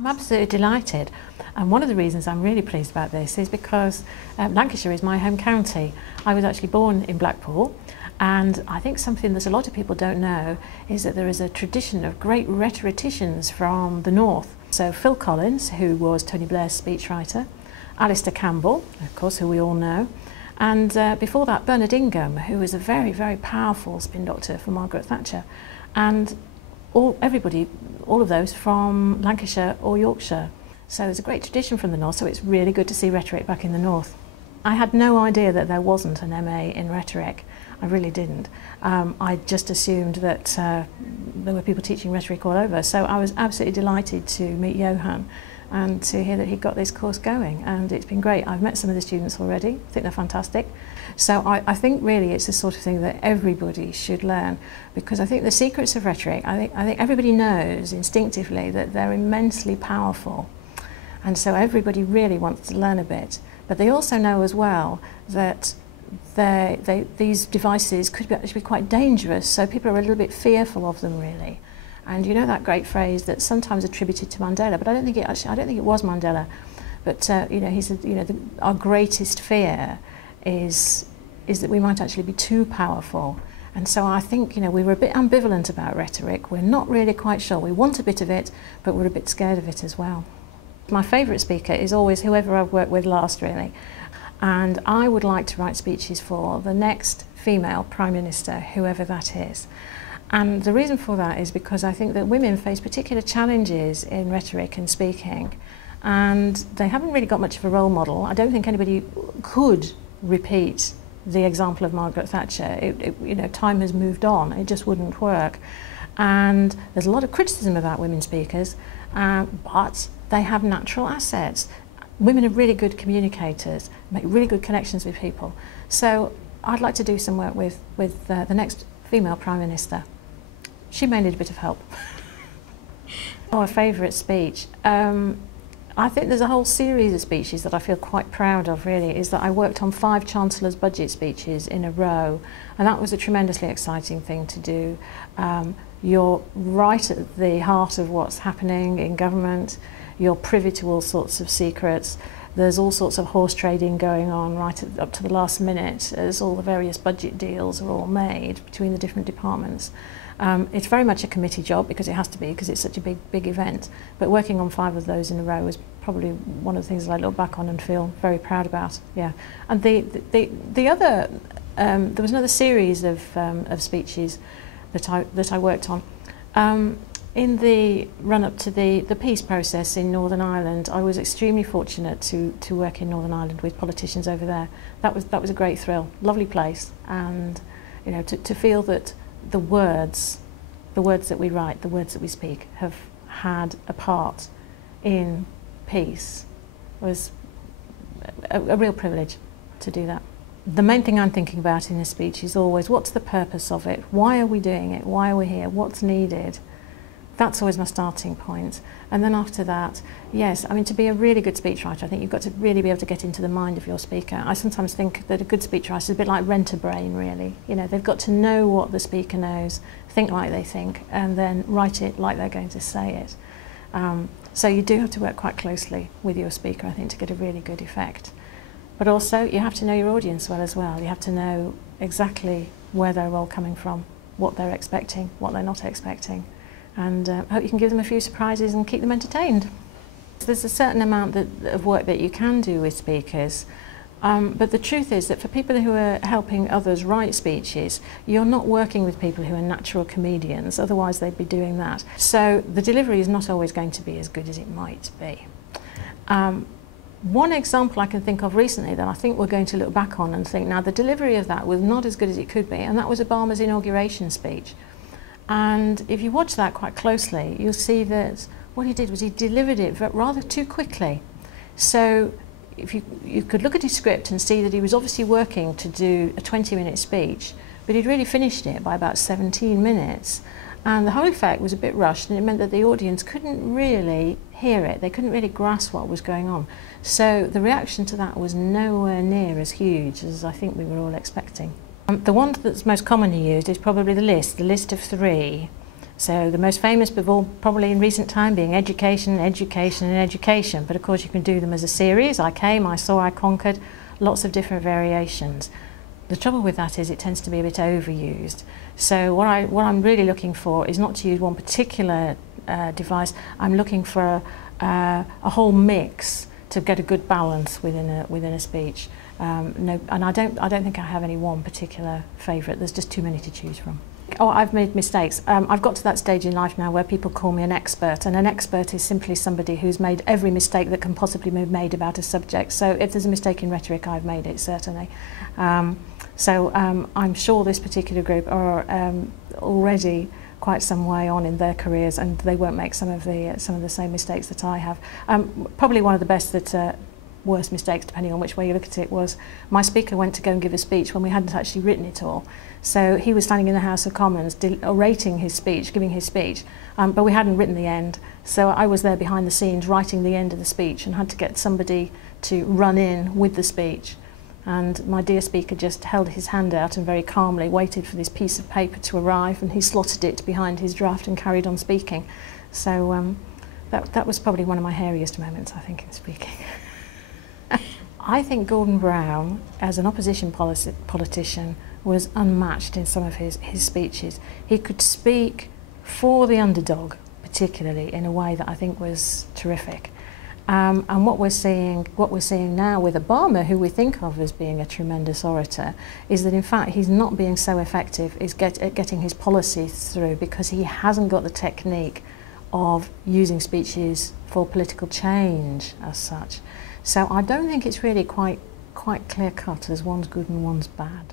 I'm absolutely delighted, and one of the reasons I'm really pleased about this is because Lancashire is my home county. I was actually born in Blackpool, and I think something that a lot of people don't know is that there is a tradition of great rhetoricians from the north. So Phil Collins, who was Tony Blair's speechwriter, Alistair Campbell, of course, who we all know, and before that Bernard Ingham, who was a very, very powerful spin doctor for Margaret Thatcher, and all of those from Lancashire or Yorkshire. So there's a great tradition from the north, so it's really good to see rhetoric back in the north. I had no idea that there wasn't an MA in rhetoric. I really didn't. I just assumed that there were people teaching rhetoric all over. So I was absolutely delighted to meet Johan and to hear that he got this course going, and it's been great. I've met some of the students already. I think they're fantastic. So I think really it's the sort of thing that everybody should learn, because I think the secrets of rhetoric, I think everybody knows instinctively that they're immensely powerful, and so everybody really wants to learn a bit. But they also know as well that these devices could actually be quite dangerous, so people are a little bit fearful of them, really. And you know that great phrase that's sometimes attributed to Mandela, but I don't think it was Mandela. But you know, he said, you know, our greatest fear is that we might actually be too powerful. And so I think, you know, we were a bit ambivalent about rhetoric. We're not really quite sure. We want a bit of it, but we're a bit scared of it as well. My favourite speaker is always whoever I've worked with last, really. And I would like to write speeches for the next female Prime Minister, whoever that is. And the reason for that is because I think that women face particular challenges in rhetoric and speaking, and they haven't really got much of a role model. I don't think anybody could repeat the example of Margaret Thatcher. You know, time has moved on. It just wouldn't work. And there's a lot of criticism about women speakers, but they have natural assets. Women are really good communicators, make really good connections with people. So I'd like to do some work with the next female Prime Minister. She may need a bit of help. Our favourite speech. I think there's a whole series of speeches that I feel quite proud of, really, is that I worked on 5 Chancellor's budget speeches in a row, and that was a tremendously exciting thing to do. You're right at the heart of what's happening in government. You're privy to all sorts of secrets. There's all sorts of horse trading going on right up to the last minute as all the various budget deals are all made between the different departments. It's very much a committee job, because it has to be, because it's such a big event. But working on 5 of those in a row was probably one of the things that I look back on and feel very proud about. Yeah, and the other there was another series of speeches that I worked on. In the run-up to the peace process in Northern Ireland, I was extremely fortunate to work in Northern Ireland with politicians over there. That was a great thrill, lovely place, and you know, to feel that the words that we write, the words that we speak, have had a part in peace was a real privilege to do that. The main thing I'm thinking about in a speech is always, what's the purpose of it? Why are we doing it? Why are we here? What's needed? That's always my starting point. And then after that, yes, I mean, to be a really good speechwriter, I think you've got to really be able to get into the mind of your speaker. I sometimes think that a good speechwriter is a bit like rent-a-brain, really. You know, they've got to know what the speaker knows, think like they think, and then write it like they're going to say it. So you do have to work quite closely with your speaker, I think, to get a really good effect. But also, you have to know your audience well as well. You have to know exactly where they're all coming from, what they're expecting, what they're not expecting. And I hope you can give them a few surprises and keep them entertained. There's a certain amount of work that you can do with speakers, but the truth is that for people who are helping others write speeches, you're not working with people who are natural comedians, otherwise they'd be doing that. So the delivery is not always going to be as good as it might be. One example I can think of recently that I think we're going to look back on and think, now the delivery of that was not as good as it could be, and that was Obama's inauguration speech. And if you watch that quite closely, you'll see that what he did was he delivered it rather too quickly. So if you could look at his script and see that he was obviously working to do a 20-minute speech, but he'd really finished it by about 17 minutes. And the whole effect was a bit rushed, and it meant that the audience couldn't really hear it. They couldn't really grasp what was going on. So the reaction to that was nowhere near as huge as I think we were all expecting. The one that's most commonly used is probably the list of 3. So the most famous before, probably in recent time, being education, education and education. But of course you can do them as a series. I came, I saw, I conquered, lots of different variations. The trouble with that is it tends to be a bit overused. So what I'm really looking for is not to use one particular device. I'm looking for a whole mix to get a good balance within a speech. No, and I don't think I have any one particular favourite. There's just too many to choose from. Oh, I've made mistakes. I've got to that stage in life now where people call me an expert, and an expert is simply somebody who's made every mistake that can possibly be made about a subject. So if there's a mistake in rhetoric, I've made it, certainly. I'm sure this particular group are already quite some way on in their careers, and they won't make some of the same mistakes that I have. Probably one of the best worst mistakes, depending on which way you look at it, was my speaker went to go and give a speech when we hadn't actually written it all. So he was standing in the House of Commons orating his speech, giving his speech, but we hadn't written the end. So I was there behind the scenes writing the end of the speech and had to get somebody to run in with the speech. And my dear speaker just held his hand out and very calmly waited for this piece of paper to arrive, and he slotted it behind his draft and carried on speaking. So that was probably one of my hairiest moments, I think, in speaking. I think Gordon Brown, as an opposition politician, was unmatched in some of his speeches. He could speak for the underdog, particularly, in a way that I think was terrific. And what we're seeing now with Obama, who we think of as being a tremendous orator, is that in fact he's not being so effective at getting his policies through because he hasn't got the technique of using speeches for political change as such. So I don't think it's really quite clear-cut as one's good and one's bad.